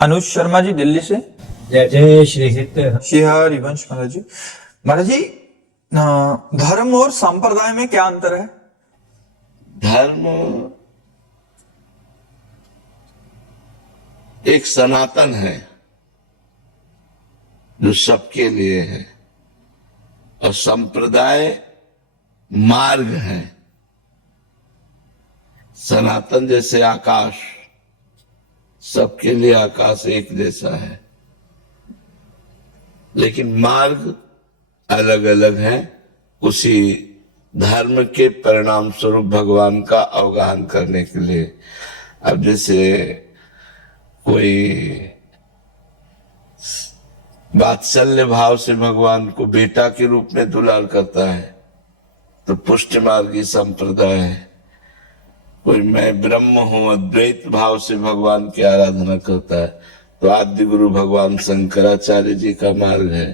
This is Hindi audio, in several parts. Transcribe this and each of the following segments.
अनुज शर्मा जी दिल्ली से। जय जय श्री हित। श्री हरिवंश महाराज जी। महाराज जी, धर्म और संप्रदाय में क्या अंतर है? धर्म एक सनातन है जो सबके लिए है, और संप्रदाय मार्ग है। सनातन जैसे आकाश, सबके लिए आकाश एक जैसा है, लेकिन मार्ग अलग अलग है। उसी धर्म के परिणाम स्वरूप भगवान का अवगाहन करने के लिए। अब जैसे कोई वात्सल्य भाव से भगवान को बेटा के रूप में दुलार करता है तो पुष्ट मार्गी संप्रदाय है। कोई मैं ब्रह्म हूं अद्वैत भाव से भगवान की आराधना करता है तो आद्य गुरु भगवान शंकराचार्य जी का मार्ग है।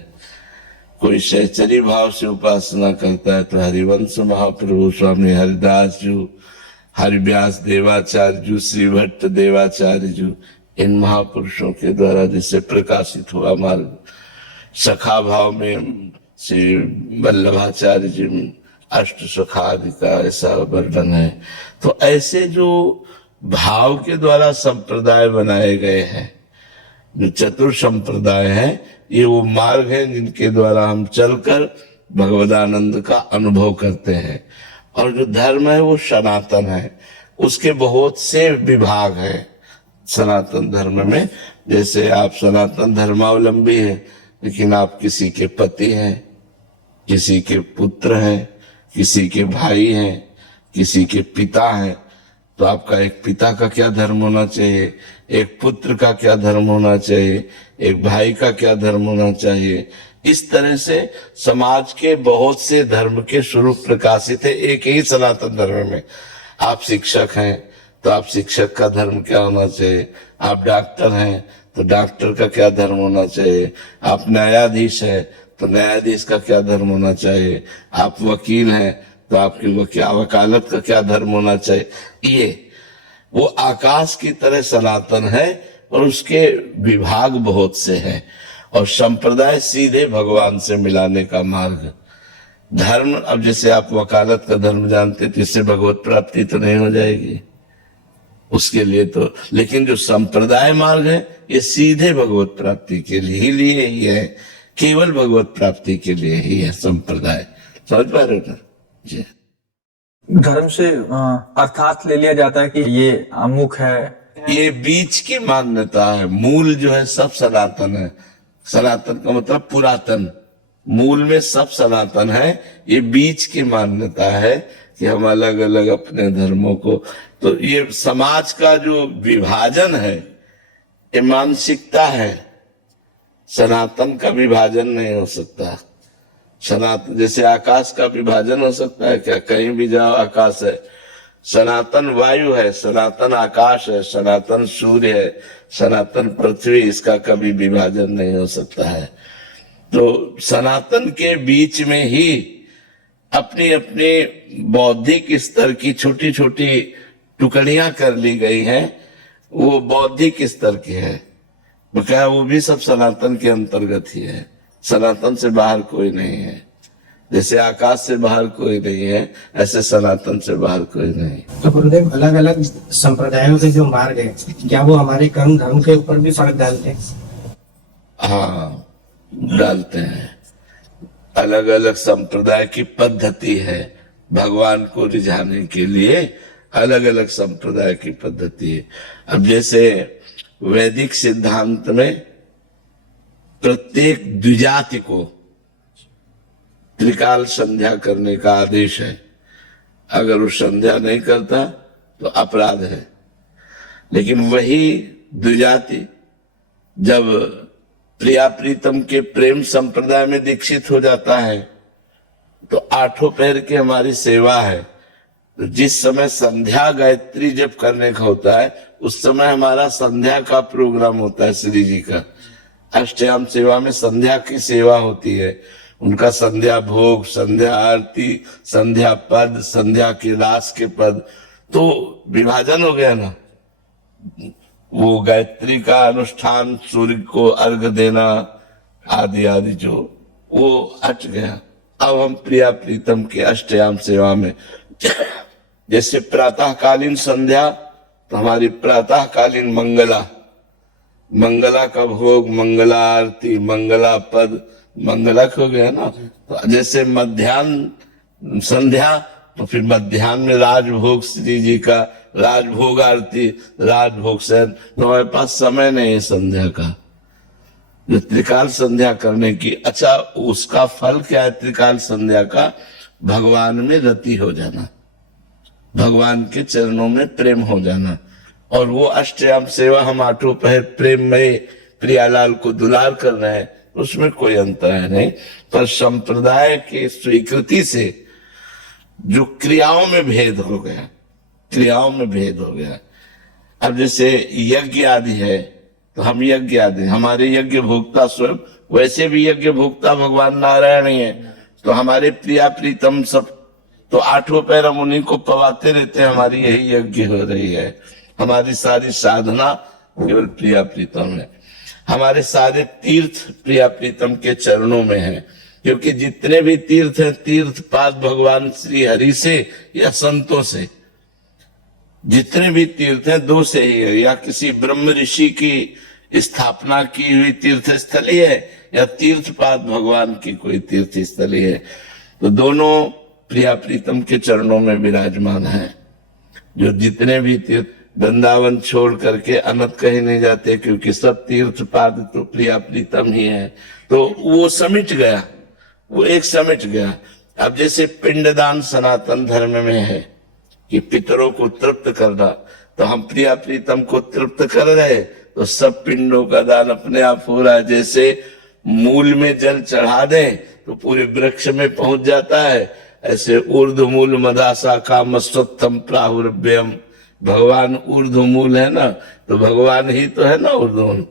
कोई सहचरी भाव से उपासना करता है तो हरिवंश महाप्रभु स्वामी हरिदास जी, हरिव्यास देवाचार्य जी, श्री भट्ट देवाचार्य जी, इन महापुरुषों के द्वारा जिससे प्रकाशित हुआ मार्ग। सखा भाव में श्री वल्लभाचार्य जी अष्ट सखा आदि का ऐसा वर्णन है। तो ऐसे जो भाव के द्वारा संप्रदाय बनाए गए हैं, जो चतुर संप्रदाय है, ये वो मार्ग है जिनके द्वारा हम चलकर भगवदानंद का अनुभव करते हैं। और जो धर्म है वो सनातन है, उसके बहुत से विभाग हैं सनातन धर्म में। जैसे आप सनातन धर्मावलंबी हैं, लेकिन आप किसी के पति हैं, किसी के पुत्र हैं, किसी के भाई हैं, किसी के पिता हैं, तो आपका एक पिता का क्या धर्म होना चाहिए, एक पुत्र का क्या धर्म होना चाहिए, एक भाई का क्या धर्म होना चाहिए। इस तरह से समाज के बहुत से धर्म के स्वरूप प्रकाशित है एक ही सनातन धर्म में। आप शिक्षक हैं तो आप शिक्षक का धर्म क्या होना चाहिए, आप डॉक्टर हैं तो डॉक्टर का क्या धर्म होना चाहिए, आप न्यायाधीश हैं तो न्यायाधीश का क्या धर्म होना चाहिए, आप वकील हैं तो आपकी वकालत का क्या धर्म होना चाहिए। ये वो आकाश की तरह सनातन है और उसके विभाग बहुत से हैं। और संप्रदाय सीधे भगवान से मिलाने का मार्ग। धर्म, अब जैसे आप वकालत का धर्म जानते तो इससे भगवत प्राप्ति तो नहीं हो जाएगी उसके लिए तो, लेकिन जो संप्रदाय मार्ग है ये सीधे भगवत प्राप्ति के लिए ही है, केवल भगवत प्राप्ति के लिए ही है संप्रदाय। समझ पा रहे हो जी? धर्म से अर्थात ले लिया जाता है कि ये अमुक है, ये बीच की मान्यता है। मूल जो है सब सनातन है। सनातन का मतलब पुरातन, मूल में सब सनातन है। ये बीच की मान्यता है कि हम अलग अलग अपने धर्मों को, तो ये समाज का जो विभाजन है ये मानसिकता है। सनातन का विभाजन नहीं हो सकता। सनातन जैसे आकाश का विभाजन हो सकता है क्या? कहीं भी जाओ आकाश है। सनातन वायु है, सनातन आकाश है, सनातन सूर्य है, सनातन पृथ्वी, इसका कभी विभाजन नहीं हो सकता है। तो सनातन के बीच में ही अपनी अपनी बौद्धिक स्तर की छोटी छोटी टुकड़ियां कर ली गई हैं। वो बौद्धिक स्तर की है, बकाया वो भी सब सनातन के अंतर्गत ही है। सनातन से बाहर कोई नहीं है। जैसे आकाश से बाहर कोई नहीं है, ऐसे सनातन से बाहर कोई नहीं। तो गुरुदेव, अलग अलग संप्रदायों के जो मार्ग है, क्या वो हमारे कर्म धर्म के ऊपर भी फर्क डालते हैं? हाँ, डालते हैं। अलग अलग संप्रदाय की पद्धति है भगवान को रिझाने के लिए, अलग अलग संप्रदाय की पद्धति है। अब जैसे वैदिक सिद्धांत में प्रत्येक द्विजाति को त्रिकाल संध्या करने का आदेश है। अगर वो संध्या नहीं करता तो अपराध है। लेकिन वही द्विजाति जब प्रिया प्रीतम के प्रेम संप्रदाय में दीक्षित हो जाता है तो आठों पैर की हमारी सेवा है। तो जिस समय संध्या गायत्री जब करने का होता है उस समय हमारा संध्या का प्रोग्राम होता है। श्री जी का अष्टयाम सेवा में संध्या की सेवा होती है। उनका संध्या भोग, संध्या आरती, संध्या पद, संध्या के रास के पद, तो विभाजन हो गया ना। वो गायत्री का अनुष्ठान, सूर्य को अर्घ देना आदि आदि जो वो हट गया। अब हम प्रिया प्रीतम के अष्टयाम सेवा में, जैसे प्रातःकालीन संध्या, तो हमारी प्रातःकालीन मंगला का भोग, मंगला आरती, मंगला पद, मंगलक हो गया ना। तो जैसे मध्याह्न संध्या, तो फिर मध्याह्न में राजभोग श्री जी का, राजभोग आरती, राजभोग शयन। तो हमारे पास समय नहीं है संध्या का, जो त्रिकाल संध्या करने की। अच्छा, उसका फल क्या है त्रिकाल संध्या का? भगवान में रति हो जाना, भगवान के चरणों में प्रेम हो जाना। और वो अष्टयाम सेवा हम आठों पहर प्रेम में प्रियालाल को दुलार कर रहे हैं, उसमें कोई अंतर है नहीं। पर संप्रदाय की स्वीकृति से जो क्रियाओं में भेद हो गया, क्रियाओं में भेद हो गया। अब जैसे यज्ञ आदि है, तो हम यज्ञ आदि, हमारे यज्ञ भोक्ता स्वयं, वैसे भी यज्ञ भोक्ता भगवान नारायण ही है। तो हमारे प्रिया प्रीतम सब, तो आठों पैर हम उन्हीं को पवाते रहते हैं, हमारी यही यज्ञ हो रही है। हमारी सारी साधना केवल प्रिया प्रीतम है, हमारे सारे तीर्थ प्रिया प्रीतम के चरणों में है। क्योंकि जितने भी तीर्थ हैं, तीर्थ पाद भगवान श्री हरि से या संतों से, जितने भी तीर्थ हैं दो से ही है, या किसी ब्रह्म ऋषि की स्थापना की हुई तीर्थ स्थली है, या तीर्थ पाद भगवान की कोई तीर्थ स्थली है। तो दोनों प्रिया प्रीतम के चरणों में विराजमान है। जो जितने भी तीर्थ, वृंदावन छोड़ करके अनंत कहीं नहीं जाते, क्योंकि सब तीर्थ पाद तो प्रिया प्रीतम ही है। तो वो समिट गया, वो एक समिट गया। अब जैसे पिंडदान सनातन धर्म में है कि पितरों को तृप्त करना, तो हम प्रिया प्रीतम को तृप्त कर रहे, तो सब पिंडों का दान अपने आप हो रहा है। जैसे मूल में जल चढ़ा दें तो पूरे वृक्ष में पहुंच जाता है, ऐसे ऊर्ध्वमूल मदासा कामस्तम प्राहुरभ्यम, भगवान ऊर्ध्वमूल है ना, तो भगवान ही तो है ना ऊर्ध्वमूल।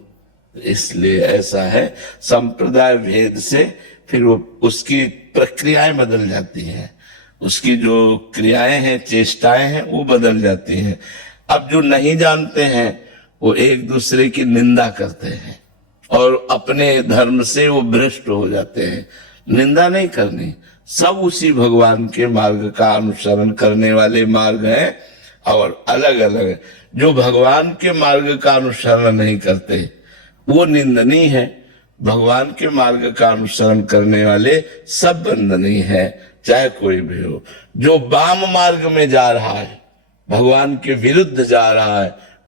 इसलिए ऐसा है, संप्रदाय भेद से फिर वो उसकी प्रक्रियाएं बदल जाती हैं, उसकी जो क्रियाएं हैं, चेष्टाएं हैं, वो बदल जाती हैं। अब जो नहीं जानते हैं वो एक दूसरे की निंदा करते हैं और अपने धर्म से वो भ्रष्ट हो जाते हैं। निंदा नहीं करनी, सब उसी भगवान के मार्ग का अनुसरण करने वाले मार्ग हैं, और अलग अलग जो भगवान के मार्ग का अनुसरण नहीं करते वो निंदनीय है। भगवान के मार्ग का अनुसरण करने वाले सब वंदनीय है, चाहे कोई भी हो। जो वाम मार्ग में जा रहा है, भगवान के विरुद्ध जा रहा है,